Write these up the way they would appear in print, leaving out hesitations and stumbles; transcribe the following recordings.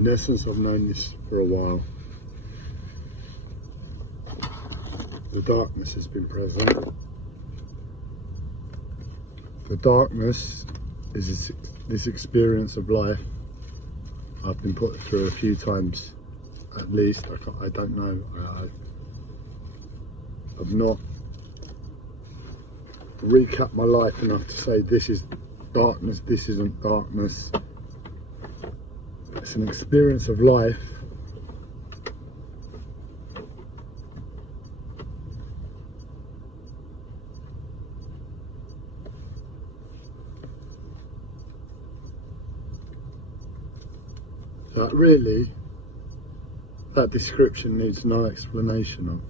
In essence, I've known this for a while. The darkness has been present. The darkness is this experience of life I've been put through a few times, at least. I don't know. I've not recapped my life enough to say this is darkness, this isn't darkness. It's an experience of life that really, that description needs no explanation of.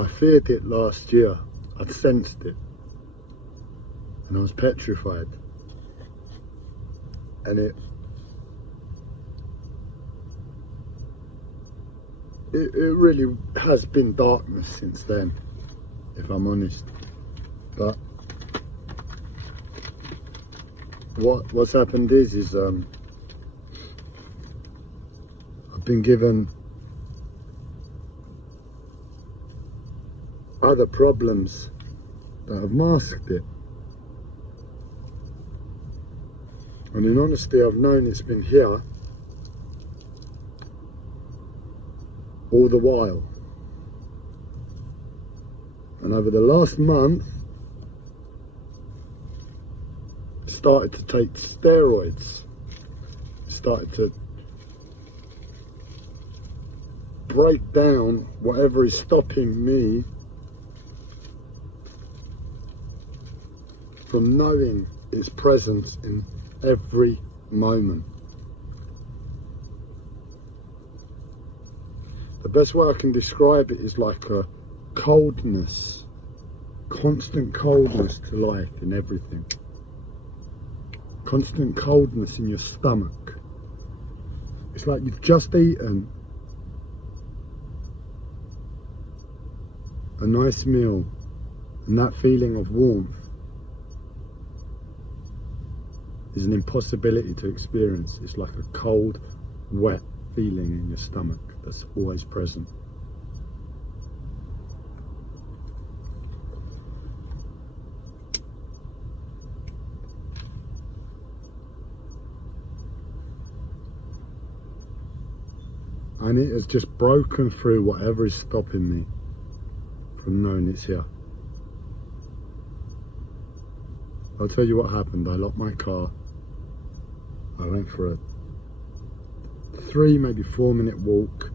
I feared it last year. I'd sensed it, and I was petrified. And it really has been darkness since then, if I'm honest. But what's happened is I've been given other problems that have masked it. And in honesty, I've known it's been here all the while. And over the last month, I started to take steroids. Started to break down whatever is stopping me from knowing its presence in every moment. The best way I can describe it is like a coldness, constant coldness to life in everything. Constant coldness in your stomach. It's like you've just eaten a nice meal, and that feeling of warmth is an impossibility to experience. It's like a cold, wet feeling in your stomach that's always present. And it has just broken through whatever is stopping me from knowing it's here. I'll tell you what happened. I locked my car. I went for a 3, maybe 4 minute walk,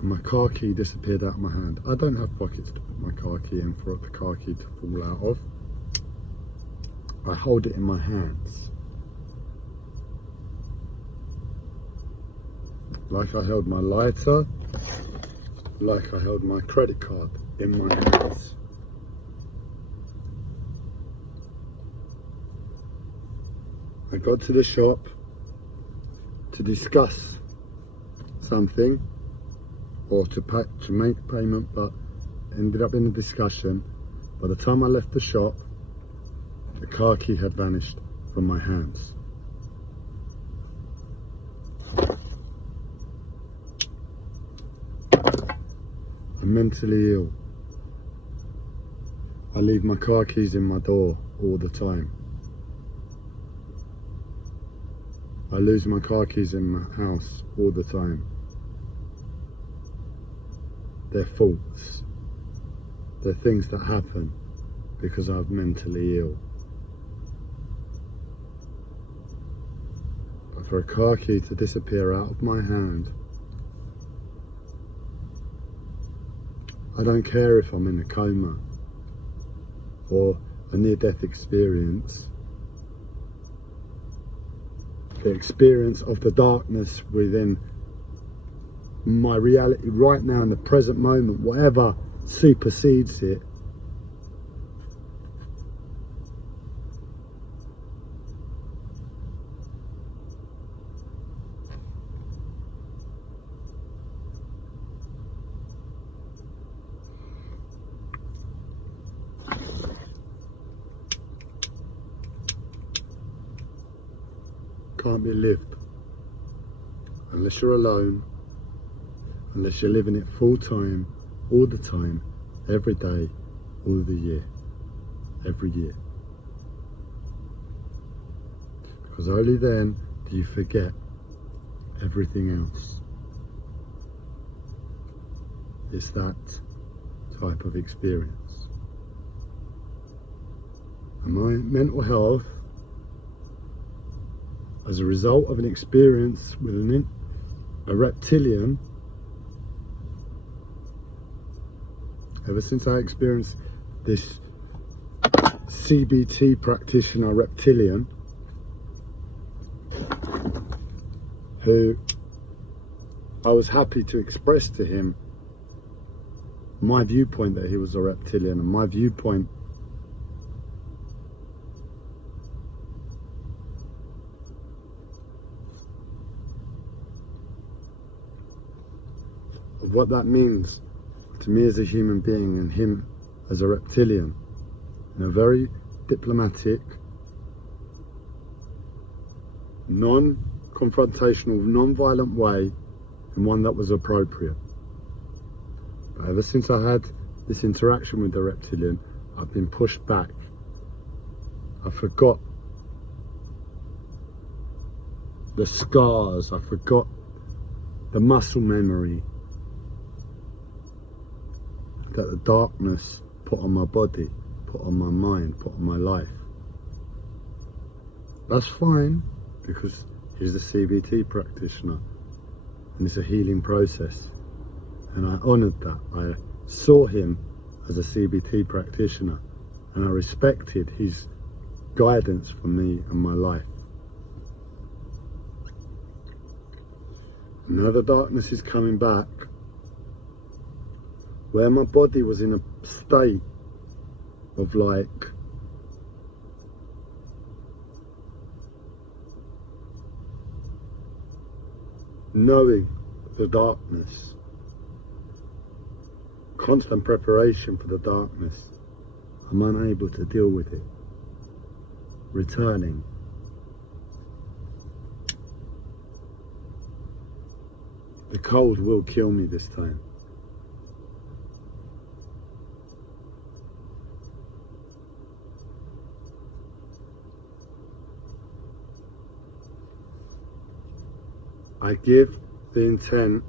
and my car key disappeared out of my hand. I don't have pockets to put my car key in for the car key to fall out of. I hold it in my hands, like I held my lighter, like I held my credit card in my hands. I got to the shop to discuss something, or to make payment, but ended up in a discussion. By the time I left the shop, the car key had vanished from my hands. I'm mentally ill. I leave my car keys in my door all the time. I lose my car keys in my house all the time. They're faults. They're things that happen because I'm mentally ill. But for a car key to disappear out of my hand, I don't care if I'm in a coma or a near-death experience. The experience of the darkness within my reality right now in the present moment, whatever supersedes it, can't be lived unless you're alone, unless you're living it full time, all the time, every day, all the year, every year. Because only then do you forget everything else. It's that type of experience. And my mental health, as a result of an experience with a reptilian, ever since I experienced this CBT practitioner reptilian, who I was happy to express to him my viewpoint that he was a reptilian, and my viewpoint of what that means to me as a human being and him as a reptilian, in a very diplomatic, non-confrontational, non-violent way, and one that was appropriate. But ever since I had this interaction with the reptilian, I've been pushed back. I forgot the scars, I forgot the muscle memory that the darkness put on my body, put on my mind, put on my life. That's fine, because he's a CBT practitioner and it's a healing process, and I honoured that. I saw him as a CBT practitioner and I respected his guidance for me and my life. Now the darkness is coming back, where my body was in a state of like knowing the darkness, constant preparation for the darkness. I'm unable to deal with it. Returning. The cold will kill me this time. I give the intent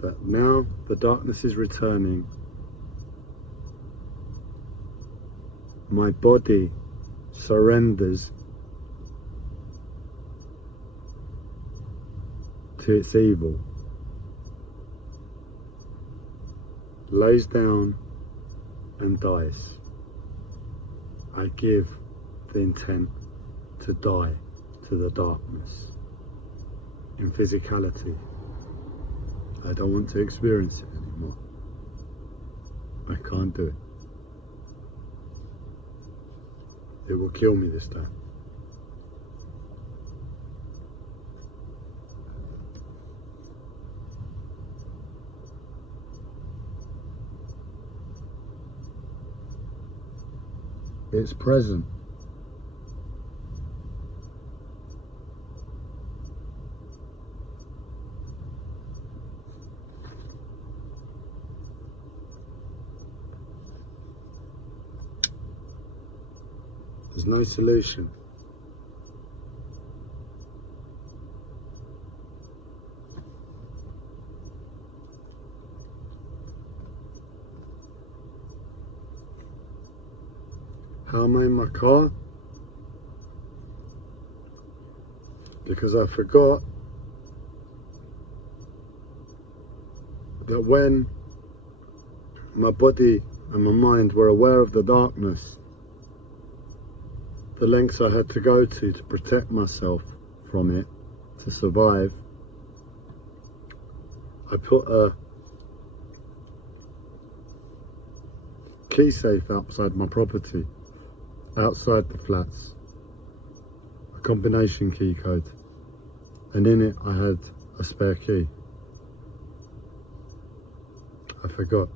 that now the darkness is returning, my body surrenders to its evil, lays down and dies. I give the intent to die to the darkness in physicality. I don't want to experience it anymore. I can't do it. It will kill me this time. It's present. There's no solution. How am I in my car? Because I forgot that when my body and my mind were aware of the darkness, the lengths I had to go to protect myself from it, to survive, I put a key safe outside my property, outside the flats, a combination key code, and in it I had a spare key. I forgot.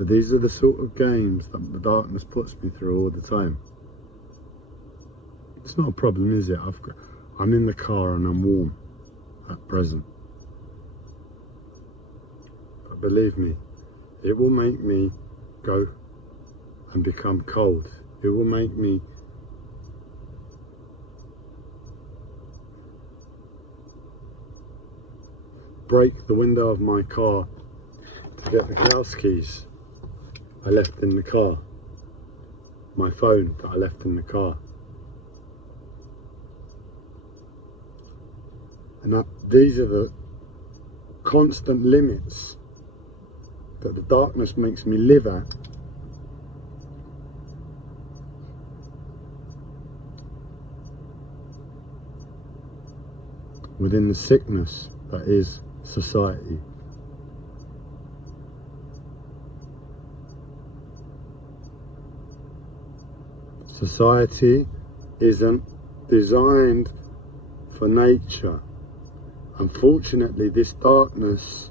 But these are the sort of games that the darkness puts me through all the time. It's not a problem, is it? I'm in the car and I'm warm at present. But believe me, it will make me go and become cold. It will make me break the window of my car to get the house keys I left in the car, my phone that I left in the car. And these are the constant limits that the darkness makes me live at. Within the sickness that is society. Society isn't designed for nature. Unfortunately, this darkness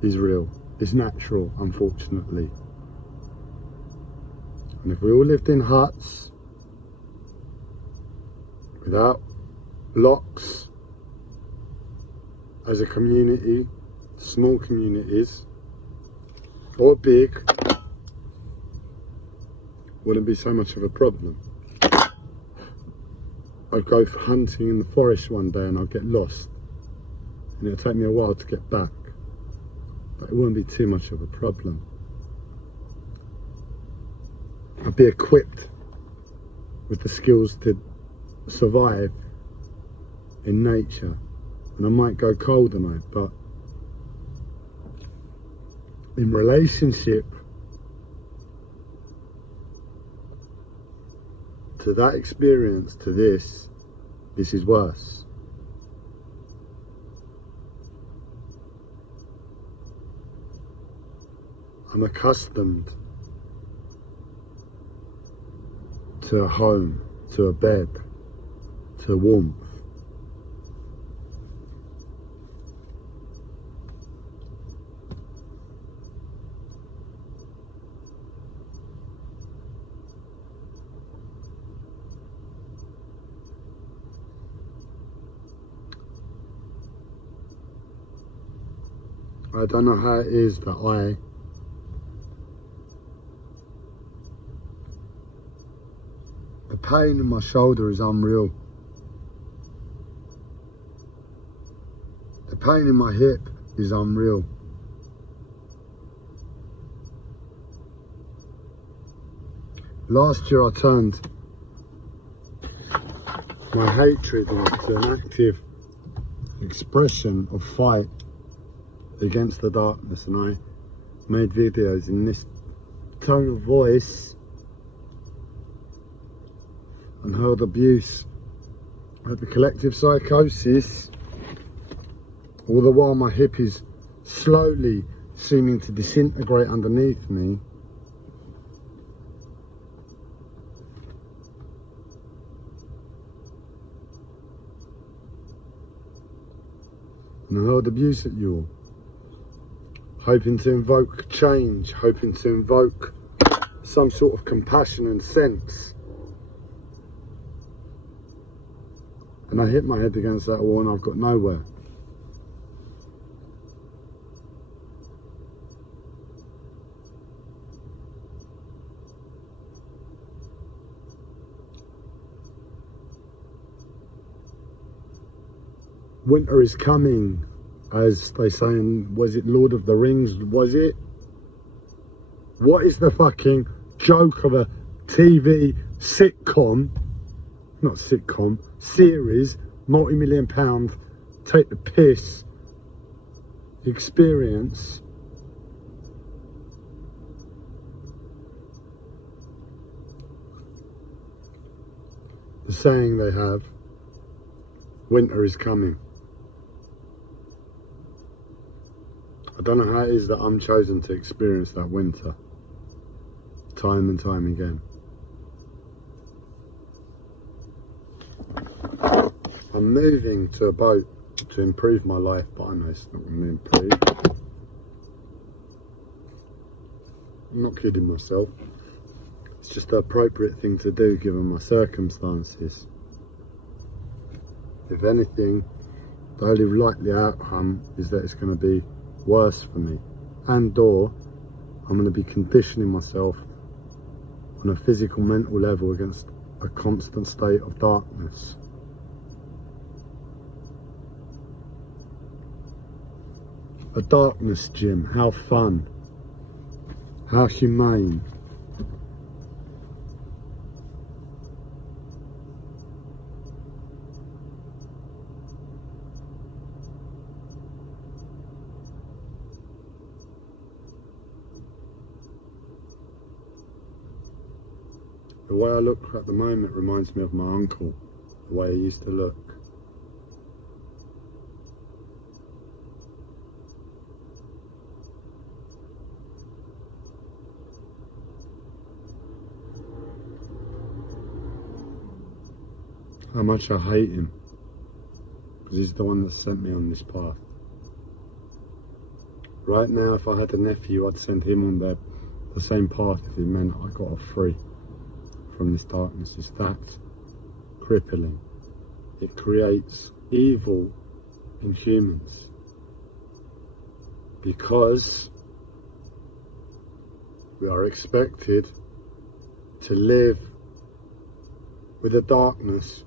is real. It's natural, unfortunately. And if we all lived in huts without locks as a community, small communities, or big, wouldn't be so much of a problem. I'd go hunting in the forest one day and I'd get lost. And it'll take me a while to get back. But it wouldn't be too much of a problem. I'd be equipped with the skills to survive in nature. And I might go cold a night, but in relationship to that experience, to this is worse. I'm accustomed to a home, to a bed, to warmth. I don't know how it is that the pain in my shoulder is unreal. The pain in my hip is unreal. Last year I turned my hatred into an active expression of fight against the darkness, and I made videos in this tone of voice and held abuse at the collective psychosis, all the while my hip is slowly seeming to disintegrate underneath me. And I held abuse at you all, hoping to invoke change, hoping to invoke some sort of compassion and sense. And I hit my head against that wall and I've got nowhere. Winter is coming, as they say in, was it Lord of the Rings, was it? What is the fucking joke of a TV sitcom, not sitcom, series, multi-million pound, take the piss experience? The saying they have, winter is coming. I don't know how it is that I'm chosen to experience that winter, time and time again. I'm moving to a boat to improve my life, but I know it's not going to improve. I'm not kidding myself. It's just the appropriate thing to do given my circumstances. If anything, the only likely outcome is that it's going to be worse for me, and or I'm going to be conditioning myself on a physical, mental level against a constant state of darkness. A darkness gym, how fun, how humane. The way I look at the moment reminds me of my uncle, the way he used to look. How much I hate him, because he's the one that sent me on this path. Right now, if I had a nephew, I'd send him on the same path if it meant I got off free from this darkness. It's that crippling. It creates evil in humans because we are expected to live with a darkness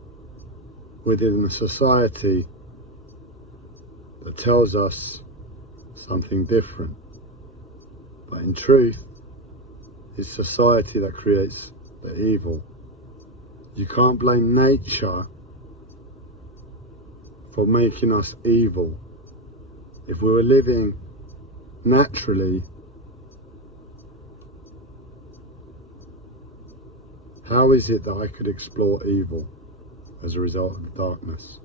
within a society that tells us something different. But in truth, it's society that creates the evil. You can't blame nature for making us evil. If we were living naturally, how is it that I could explore evil as a result of the darkness?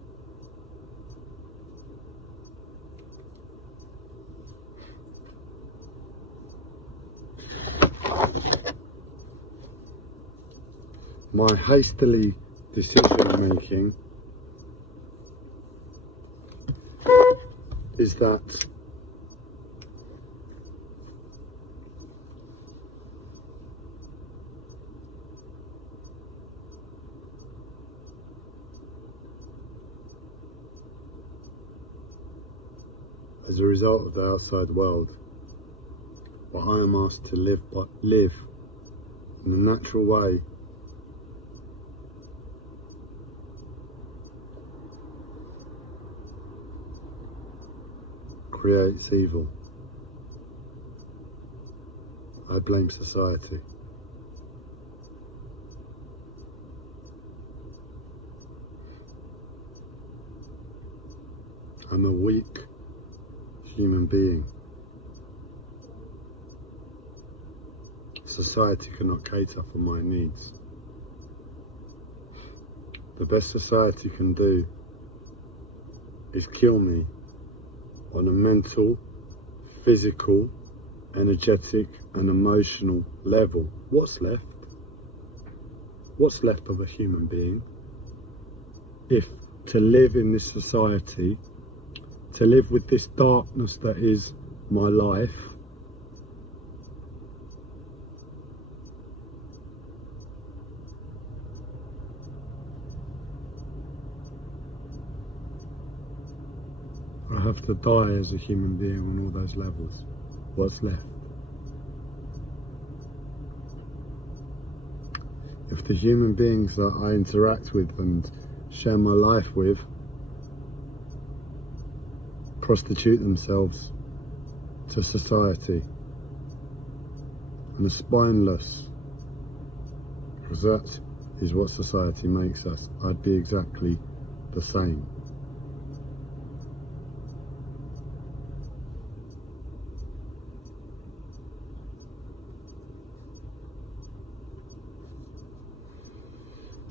My hastily decision making is that as a result of the outside world, what I am asked to live in a natural way creates evil. I blame society. I'm a weak human being. Society cannot cater for my needs. The best society can do is kill me on a mental, physical, energetic and emotional level. What's left? What's left of a human being? If to live in this society, to live with this darkness that is my life, I have to die as a human being on all those levels. What's left? If the human beings that I interact with and share my life with prostitute themselves to society and are spineless, because that is what society makes us, I'd be exactly the same.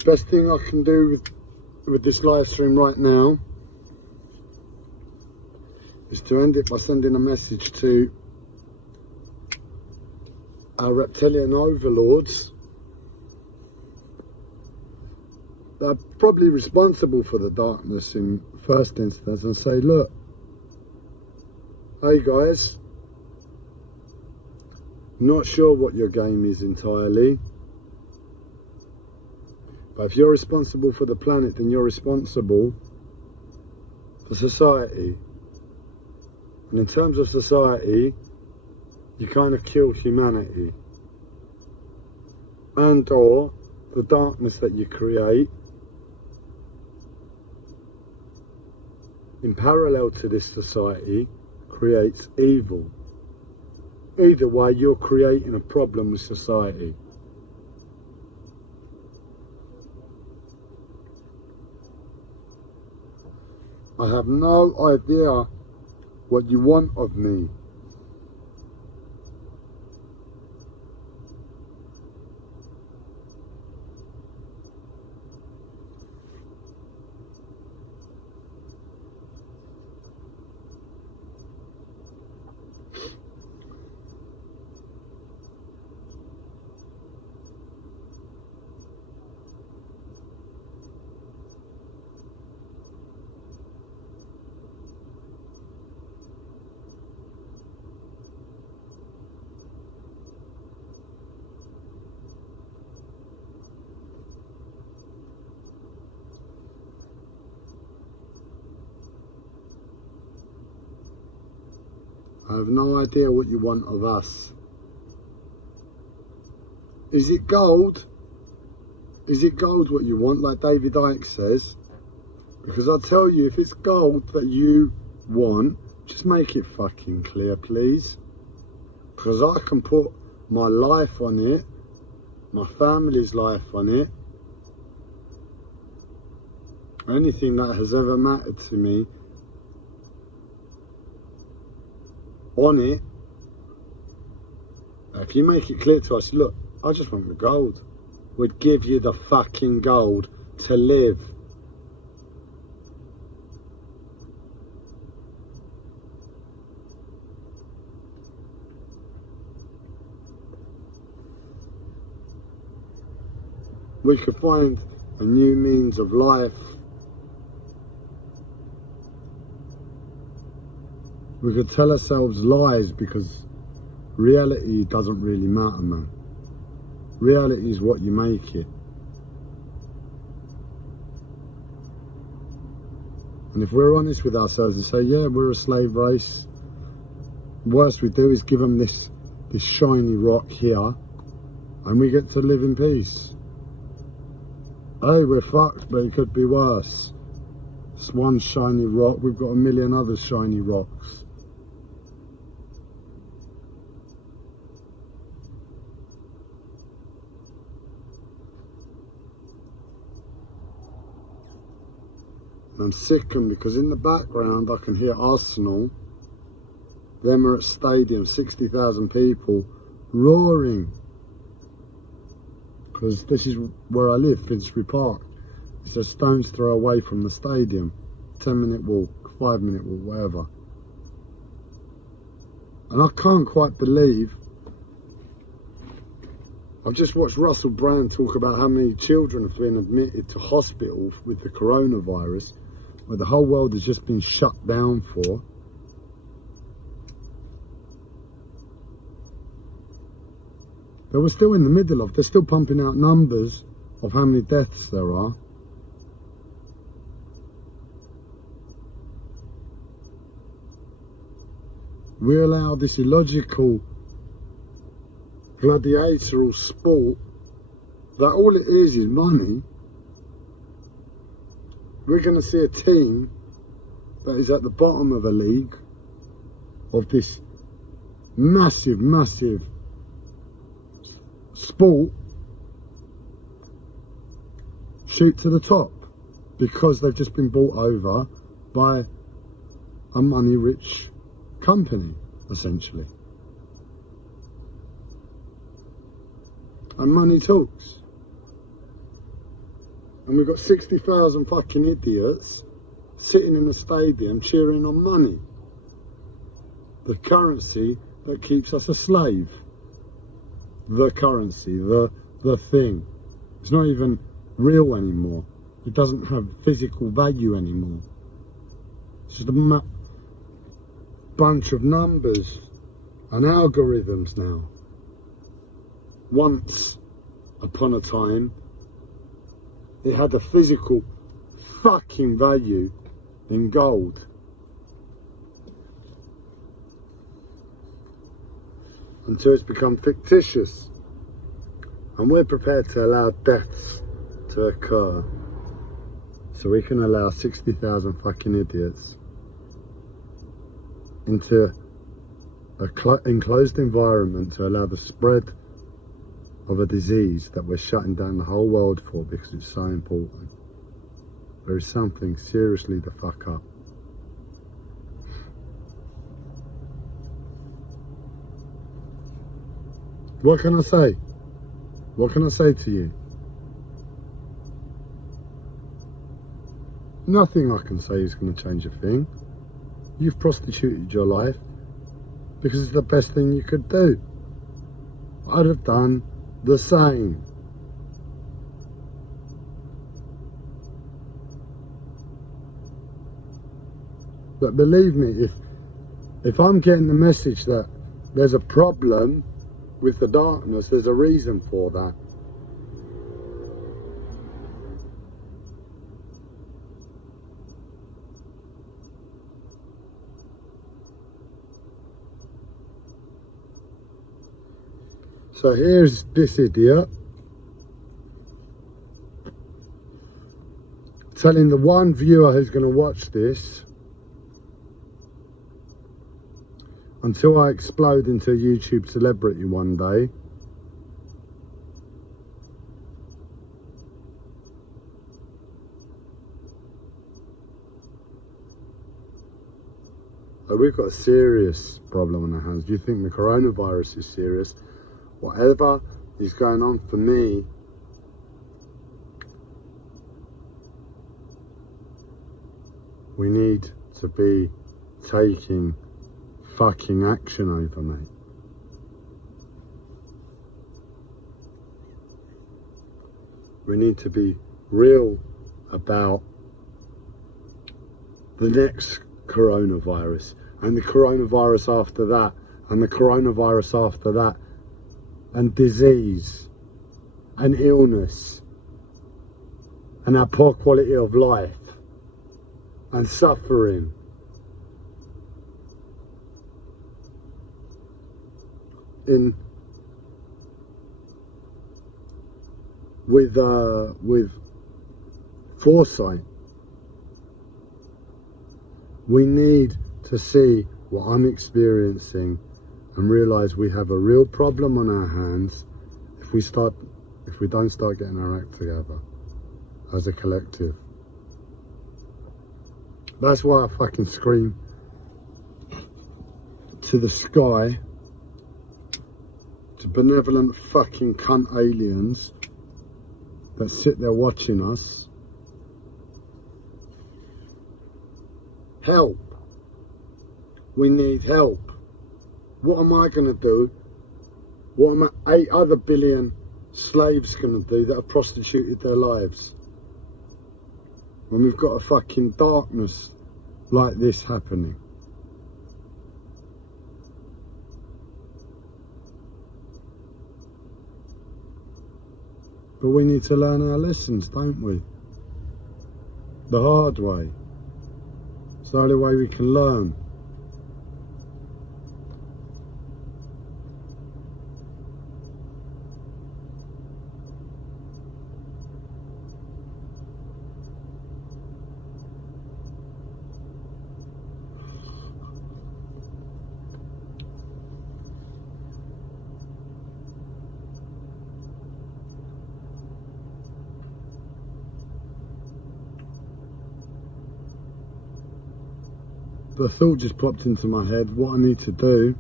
Best thing I can do with this live stream right now is to end it by sending a message to our reptilian overlords that are probably responsible for the darkness in first instance, and say, look, hey guys, Not sure what your game is entirely. But if you're responsible for the planet, then you're responsible for society. And in terms of society, you kind of kill humanity. And or the darkness that you create, in parallel to this society, creates evil. Either way, you're creating a problem with society. I have no idea what you want of me. I have no idea what you want of us. Is it gold? Is it gold what you want, like David Icke says? Because I tell you, if it's gold that you want, just make it fucking clear, please. Because I can put my life on it, my family's life on it. Anything that has ever mattered to me on it. If you make it clear to us, look, I just want the gold. We'd give you the fucking gold to live. We could find a new means of life. We could tell ourselves lies because reality doesn't really matter, man. Reality is what you make it. And if we're honest with ourselves and say, yeah, we're a slave race, worst we do is give them this shiny rock here and we get to live in peace. Hey, we're fucked, but it could be worse. It's one shiny rock, we've got a million other shiny rocks. I'm sickened because in the background I can hear Arsenal, the Emirates Stadium, 60,000 people roaring. Because this is where I live, Finsbury Park. It's a stone's throw away from the stadium. 10-minute walk, 5-minute walk, whatever. And I can't quite believe, I've just watched Russell Brand talk about how many children have been admitted to hospital with the coronavirus, where the whole world has just been shut down for. But we're still in the middle of, they're still pumping out numbers of how many deaths there are. We allow this illogical gladiatorial sport that all it is money. We're going to see a team that is at the bottom of a league of this massive, massive sport shoot to the top because they've just been bought over by a money-rich company, essentially. And money talks. And we've got 60,000 fucking idiots sitting in the stadium cheering on money. The currency that keeps us a slave. The currency, the thing. It's not even real anymore. It doesn't have physical value anymore. It's just a bunch of numbers and algorithms now. once upon a time, it had a physical fucking value in gold. Until it's become fictitious. And we're prepared to allow deaths to occur so we can allow 60,000 fucking idiots into an enclosed environment to allow the spread of a disease that we're shutting down the whole world for because it's so important. There is something seriously the fuck up. What can I say? What can I say to you? Nothing I can say is going to change a thing. You've prostituted your life because it's the best thing you could do. I'd have done the same. But believe me, if I'm getting the message that there's a problem with the darkness, there's a reason for that. So here's this idiot telling the one viewer who's going to watch this, until I explode into a YouTube celebrity one day, oh, we've got a serious problem on our hands. Do you think the coronavirus is serious? Whatever is going on for me, we need to be taking fucking action over, mate. We need to be real about the next coronavirus and the coronavirus after that and the coronavirus after that, and disease and illness and our poor quality of life and suffering. With foresight. We need to see what I'm experiencing and realise we have a real problem on our hands if we don't start getting our act together as a collective. That's why I fucking scream to the sky, to benevolent fucking cunt aliens that sit there watching us. Help. We need help. What am I going to do? What am 8 other billion slaves going to do that have prostituted their lives? When we've got a fucking darkness like this happening. But we need to learn our lessons, don't we? The hard way. It's the only way we can learn. The thought just popped into my head, what I need to do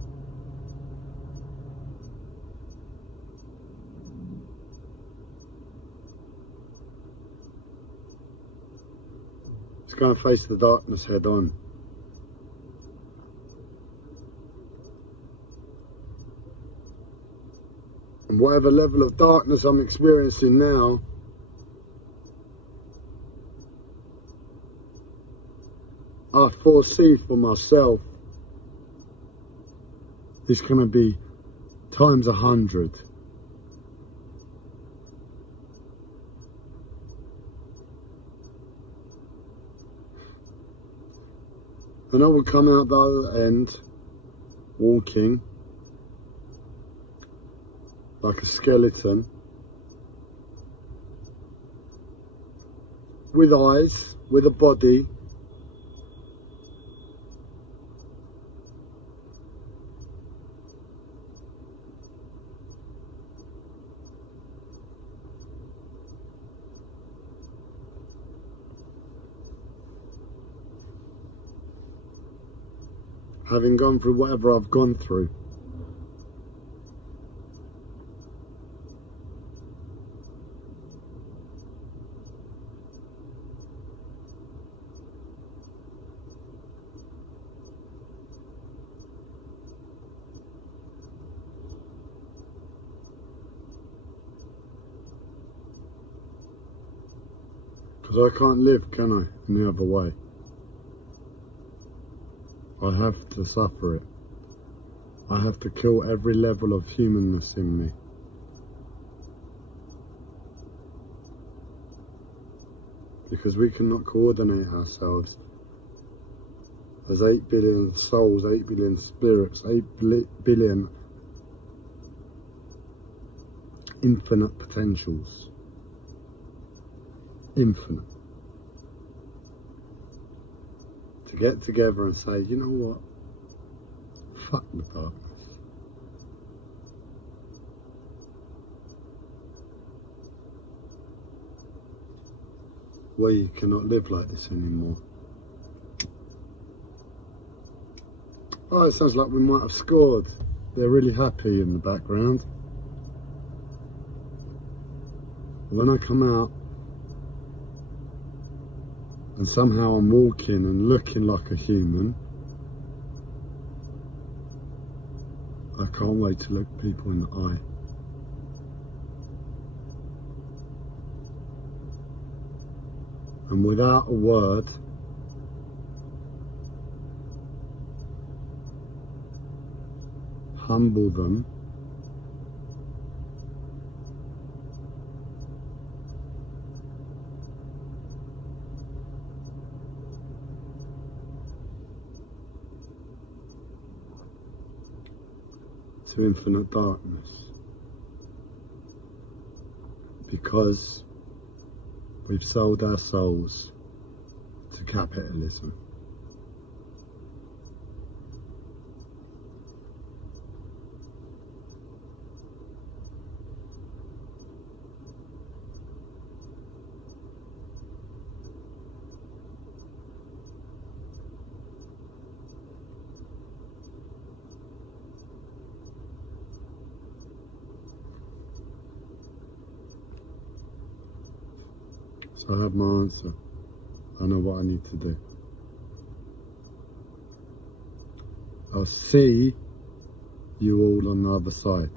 is go and face the darkness head on. And whatever level of darkness I'm experiencing now, I foresee for myself it's going to be times 100 And I would come out the other end, walking like a skeleton, with eyes, with a body, having gone through whatever I've gone through. Because I can't live, can I, any other way? I have to suffer it. I have to kill every level of humanness in me. Because we cannot coordinate ourselves as 8 billion souls, 8 billion spirits, 8 billion infinite potentials. Infinite. To get together and say, you know what? Fuck the darkness. We cannot live like this anymore. Oh, it sounds like we might have scored. They're really happy in the background. When I come out, and somehow I'm walking and looking like a human, I can't wait to look people in the eye. And without a word, humble them, to infinite darkness, because we've sold our souls to capitalism. So I have my answer. I know what I need to do. I'll see you all on the other side.